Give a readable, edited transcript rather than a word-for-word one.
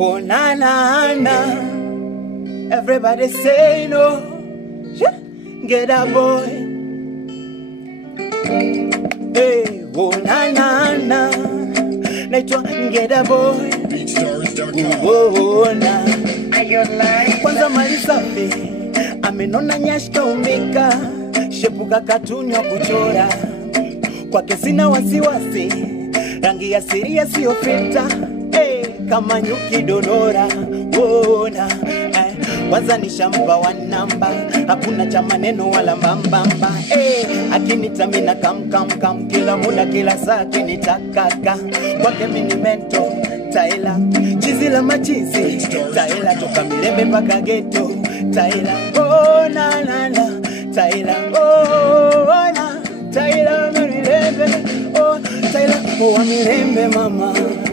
Oh na na na, everybody say no. Get a boy. Hey, oh na na na, naitwa get a boy. Oh na, kwanza mali safi, amenona nyashka umeka, shepuka katunywa kuchora. Kwake sina wasiwasi, rangi ya siria sio filter. Kama nyuki donora, ona kwanza nishampa wa namba, hakuna cha maneno wala mbambamba. Akinitamina kam kila muda kila saa kinitakaka. Kwake mini mento Taila, chizi la machizi Taila, toka Milembe mpaka ghetto Taila, oh na na na Taila, oh na Taila Milembe, oh Taila, oh Milembe mama.